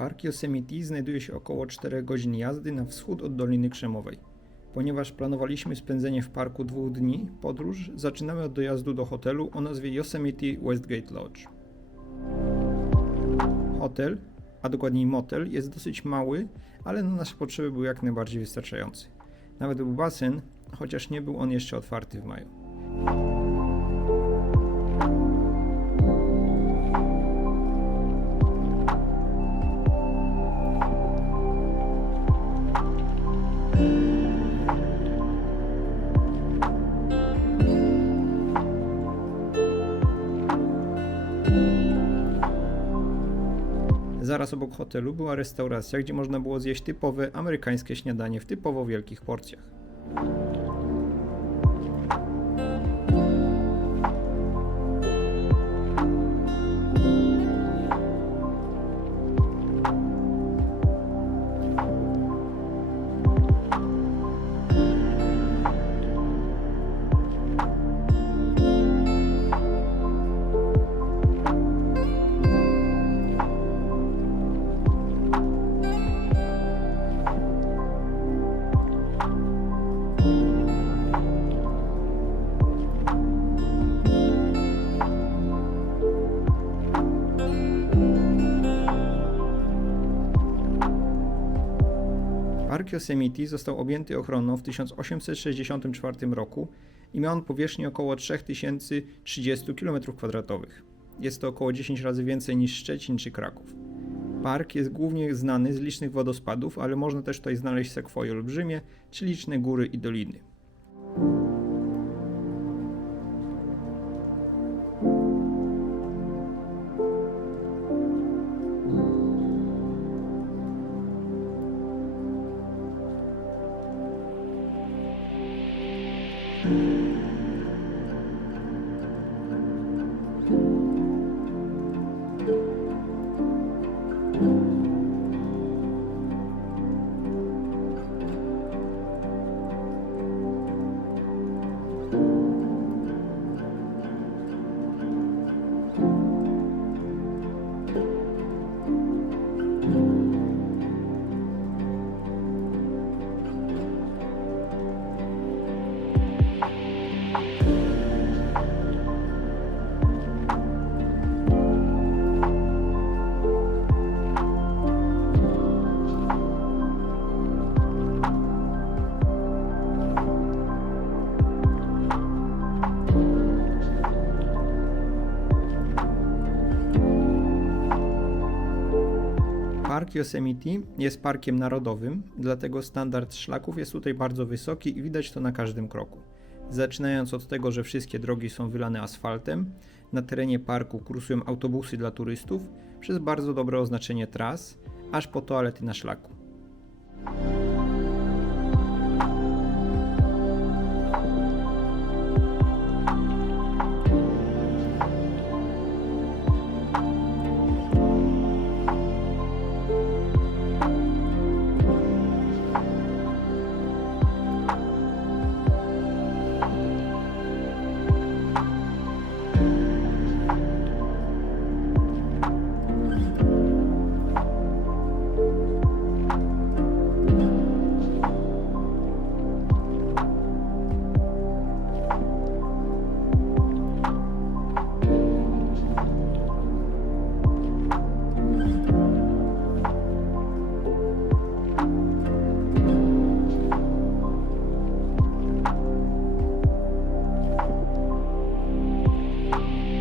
Park Yosemite znajduje się około 4 godzin jazdy na wschód od Doliny Krzemowej. Ponieważ planowaliśmy spędzenie w parku 2 dni podróż, zaczynamy od dojazdu do hotelu o nazwie Yosemite Westgate Lodge. Hotel, a dokładniej motel, jest dosyć mały, ale na nasze potrzeby był jak najbardziej wystarczający. Nawet był basen, chociaż nie był on jeszcze otwarty w maju. Zaraz obok hotelu była restauracja, gdzie można było zjeść typowe amerykańskie śniadanie w typowo wielkich porcjach. Park Yosemite został objęty ochroną w 1864 roku i miał on powierzchnię około 3030 km². Jest to około 10 razy więcej niż Szczecin czy Kraków. Park jest głównie znany z licznych wodospadów, ale można też tutaj znaleźć sekwoje olbrzymie czy liczne góry i doliny. Park Yosemite jest parkiem narodowym, dlatego standard szlaków jest tutaj bardzo wysoki i widać to na każdym kroku. Zaczynając od tego, że wszystkie drogi są wylane asfaltem, na terenie parku kursują autobusy dla turystów, przez bardzo dobre oznaczenie tras, aż po toalety na szlaku.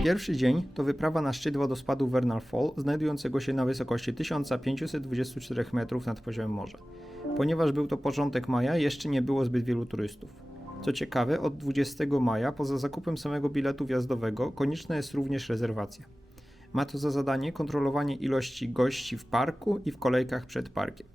Pierwszy dzień to wyprawa na szczyt wodospadu Vernal Fall, znajdującego się na wysokości 1524 metrów nad poziomem morza. Ponieważ był to początek maja, jeszcze nie było zbyt wielu turystów. Co ciekawe, od 20 maja, poza zakupem samego biletu wjazdowego, konieczna jest również rezerwacja. Ma to za zadanie kontrolowanie ilości gości w parku i w kolejkach przed parkiem.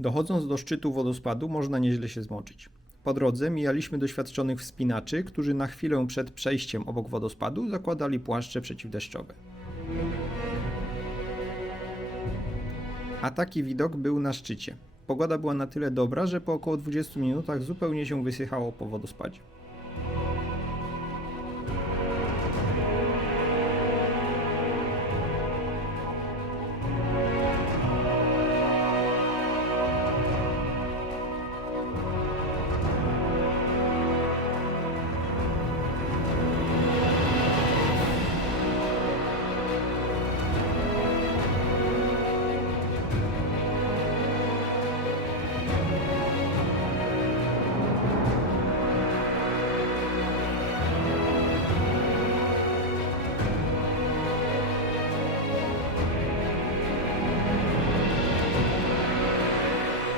Dochodząc do szczytu wodospadu można nieźle się zmoczyć. Po drodze mijaliśmy doświadczonych wspinaczy, którzy na chwilę przed przejściem obok wodospadu zakładali płaszcze przeciwdeszczowe. A taki widok był na szczycie. Pogoda była na tyle dobra, że po około 20 minutach zupełnie się wysychało po wodospadzie.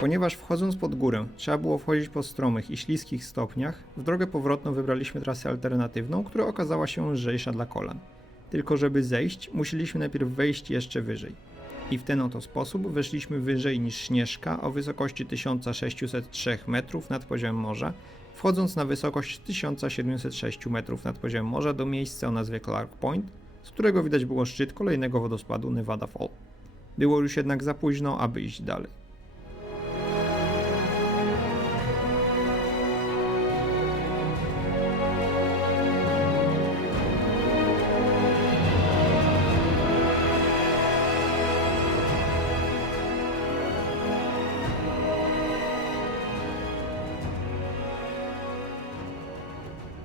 Ponieważ wchodząc pod górę trzeba było wchodzić po stromych i śliskich stopniach, w drogę powrotną wybraliśmy trasę alternatywną, która okazała się lżejsza dla kolan. Tylko żeby zejść, musieliśmy najpierw wejść jeszcze wyżej. I w ten oto sposób weszliśmy wyżej niż Śnieżka o wysokości 1603 metrów nad poziomem morza, wchodząc na wysokość 1706 metrów nad poziomem morza do miejsca o nazwie Clark Point, z którego widać było szczyt kolejnego wodospadu Nevada Fall. Było już jednak za późno, aby iść dalej.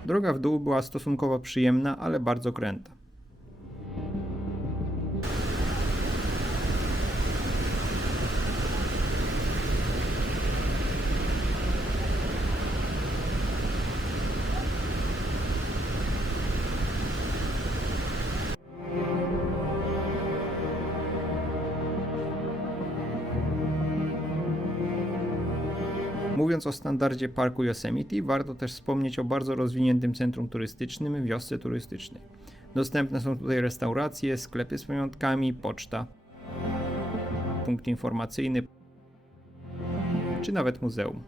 Droga w dół była stosunkowo przyjemna, ale bardzo kręta. Mówiąc o standardzie parku Yosemite, warto też wspomnieć o bardzo rozwiniętym centrum turystycznym, wiosce turystycznej. Dostępne są tutaj restauracje, sklepy z pamiątkami, poczta, punkt informacyjny, czy nawet muzeum.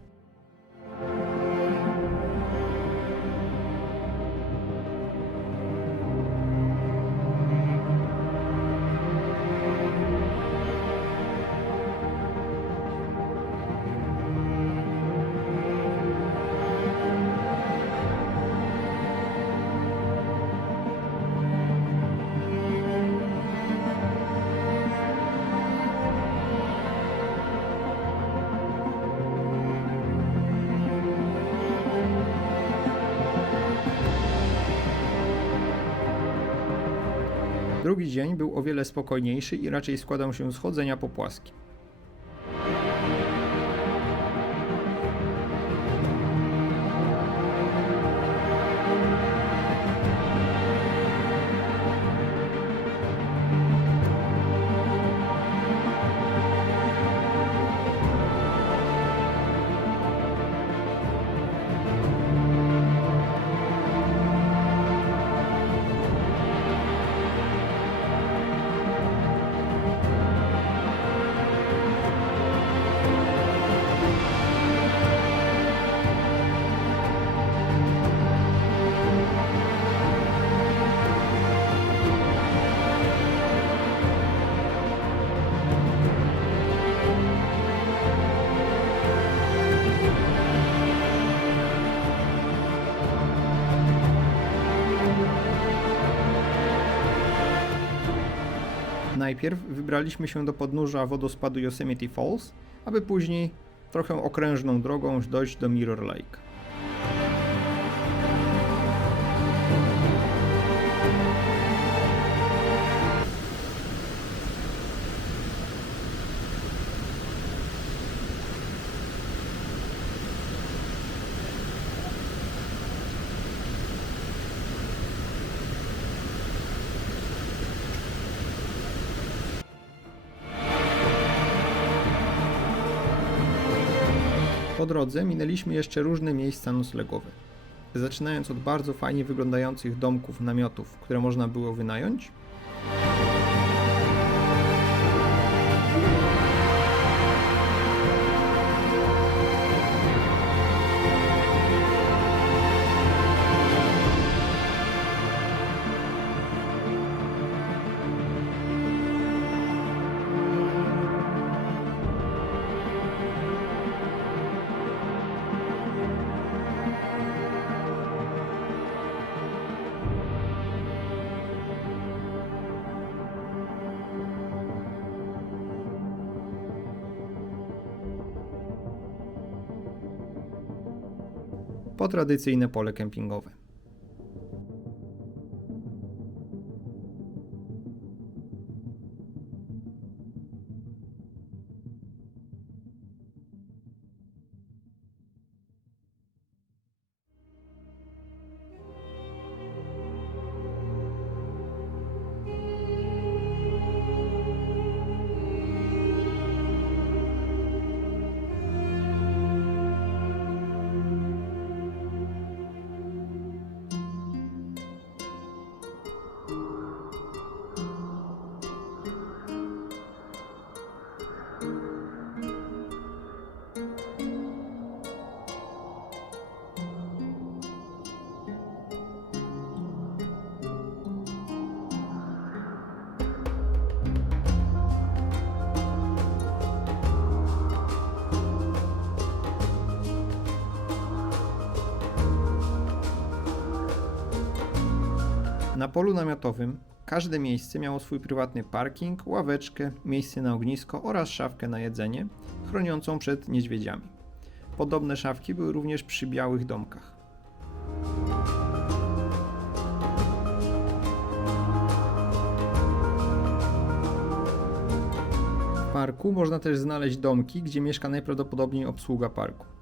Drugi dzień był o wiele spokojniejszy i raczej składał się z chodzenia po płaskim. Najpierw wybraliśmy się do podnóża wodospadu Yosemite Falls, aby później trochę okrężną drogą dojść do Mirror Lake. Po drodze minęliśmy jeszcze różne miejsca noclegowe. Zaczynając od bardzo fajnie wyglądających domków, namiotów, które można było wynająć, po tradycyjne pole kempingowe. Na polu namiotowym każde miejsce miało swój prywatny parking, ławeczkę, miejsce na ognisko oraz szafkę na jedzenie, chroniącą przed niedźwiedziami. Podobne szafki były również przy białych domkach. W parku można też znaleźć domki, gdzie mieszka najprawdopodobniej obsługa parku.